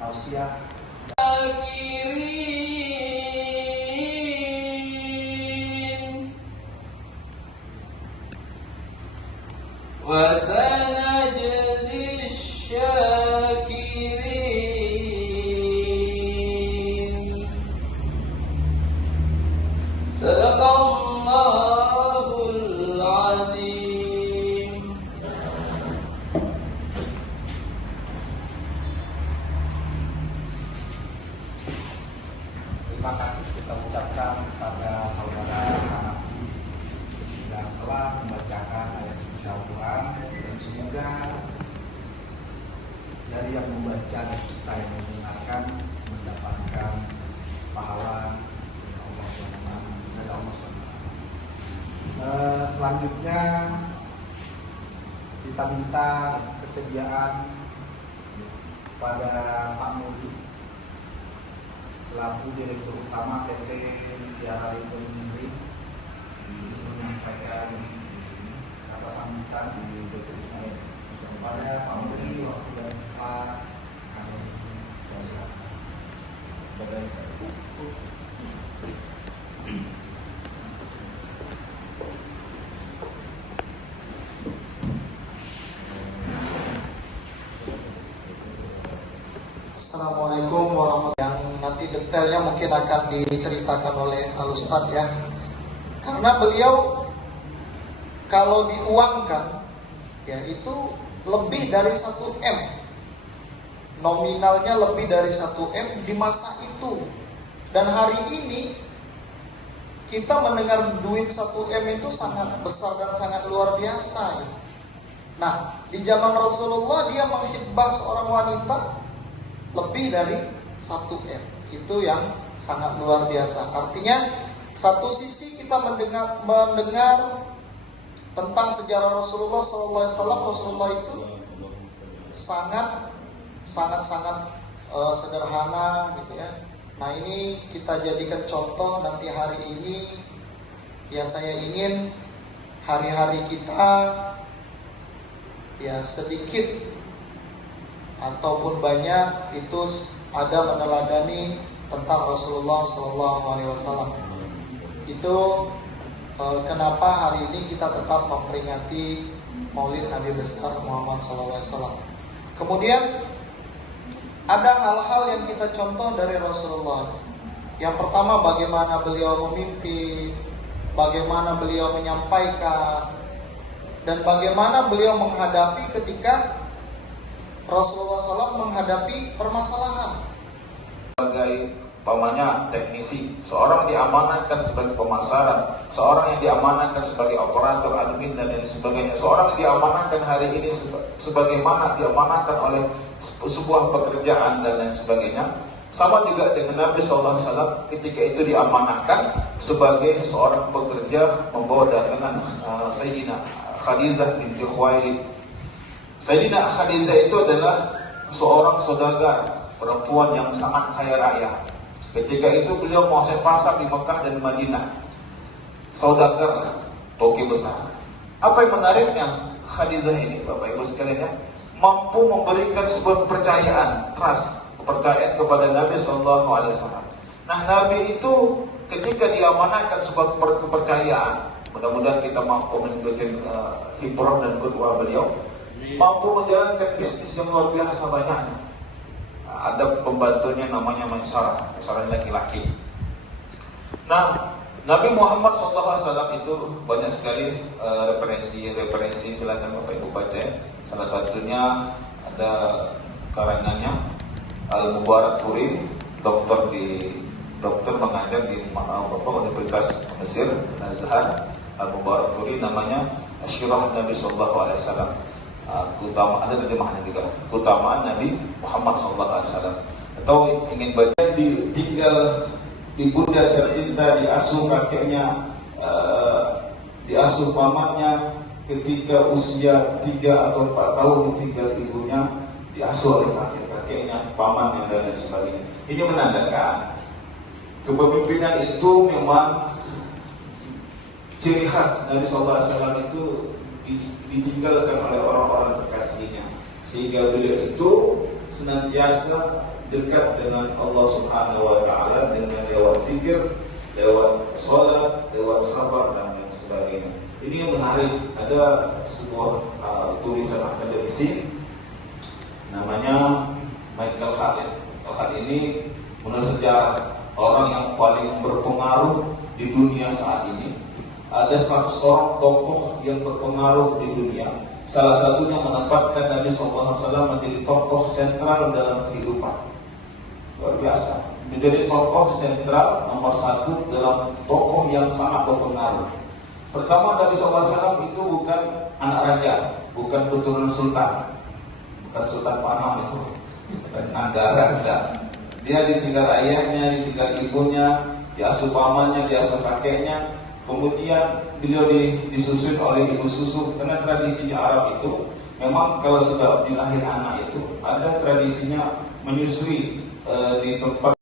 tausiah. وسنجزي الشاكرين صدق الله العظيم. Terima kasih kita ucapkan kepada saudara Hanafi yang telah membacakan ayat suci Al-Quran, dan semoga dari yang membaca dan kita yang mendengarkan mendapatkan pahala dari Allah SWT. Selanjutnya kita minta kesediaan pada Pak Muri selaku Direktur Utama PT Mutiara Limpo Engineering untuk menyampaikan kata sambutan kepada Pak Muri. Waktu dan tempat kami silakan. Assalamualaikum warahmatullahi wabarakatuh. Yang nanti detailnya mungkin akan diceritakan oleh Al-Ustadz ya. Karena beliau kalau diuangkan ya itu lebih dari 1 M. Nominalnya lebih dari 1 M di masa itu. Dan hari ini kita mendengar duit 1 M itu sangat besar dan sangat luar biasa. Nah, di zaman Rasulullah dia menghitbah seorang wanita lebih dari 1 M. Itu yang sangat luar biasa. Artinya satu sisi kita mendengar tentang sejarah Rasulullah SAW. Rasulullah itu sangat sederhana gitu ya. Nah ini kita jadikan contoh nanti hari ini. Ya saya ingin hari-hari kita ya sedikit ataupun banyak itu ada meneladani tentang Rasulullah SAW. Itu kenapa hari ini kita tetap memperingati Maulid Nabi besar Muhammad SAW. Kemudian ada hal-hal yang kita contoh dari Rasulullah. Yang pertama bagaimana beliau memimpin, bagaimana beliau menyampaikan, dan bagaimana beliau menghadapi ketika Rasulullah SAW menghadapi permasalahan. Sebagai pamannya teknisi, seorang diamanatkan sebagai pemasaran, seorang yang diamanatkan sebagai operator admin dan lain sebagainya, seorang yang diamanatkan hari ini sebagaimana diamanatkan oleh sebuah pekerjaan dan lain sebagainya. Sama juga dengan Nabi SAW ketika itu diamanahkan sebagai seorang pekerja membawa dagangan Sayyidina Khadijah binti Khuwailid. Sayyidina Khadijah itu adalah seorang saudagar, perempuan yang sangat kaya raya. Ketika itu beliau menguasai pasar di Mekah dan Madinah. Saudagar, toki besar. Apa yang menariknya Khadijah ini, Bapak Ibu sekalian ya, mampu memberikan sebuah kepercayaan, trust, kepercayaan kepada Nabi SAW. Nah Nabi itu ketika diamanahkan sebuah kepercayaan, mudah-mudahan kita mampu mengikuti hibrah dan kedua beliau, mampu menjalankan bisnis yang luar biasa banyaknya. Ada pembantunya namanya Maisarah, laki-laki. Nah, Nabi Muhammad SAW itu banyak sekali referensi, silakan Bapak Ibu baca. Salah satunya ada karangannya Al-Mubarak Furi, dokter mengajar di Universitas Mesir, Al-Azhar. Al-Mubarak Furi namanya Asyirah Nabi SAW. Keutamaan, ada terjemahannya juga, keutamaan Nabi Muhammad SAW. Atau ingin baca, ditinggal ibunda tercinta, diasuh kakeknya, diasuh pamannya ketika usia 3 atau 4 tahun, ditinggal ibunya, diasuh oleh kakek-kakeknya, pamannya dan lain sebagainya. Ini menandakan kepemimpinan itu memang ciri khas Nabi SAW itu ditinggalkan oleh orang-orang terkasihnya, sehingga beliau itu senantiasa dekat dengan Allah Subhanahu wa taala dengan lewat zikir, lewat sholat, lewat sabar dan lain sebagainya. Ini yang menarik. Ada sebuah tulisan akademisi namanya Michael Khalid. Michael Khalid ini menurut sejarah orang yang paling berpengaruh di dunia saat ini. Ada 100 orang tokoh yang berpengaruh di dunia. Salah satunya menempatkan Nabi SAW menjadi tokoh sentral dalam kehidupan. Luar biasa. Menjadi tokoh sentral nomor 1 dalam tokoh yang sangat berpengaruh. Pertama, Nabi SAW itu bukan anak raja, bukan keturunan sultan, bukan Sultan Panah itu, Sultan Anggara, enggak. Dia ditinggal ayahnya, ditinggal ibunya, diasuh pamannya, diasuh kakeknya. Kemudian beliau disusui oleh ibu susu. Karena tradisinya Arab itu memang kalau sudah dilahir anak itu ada tradisinya menyusui di tempat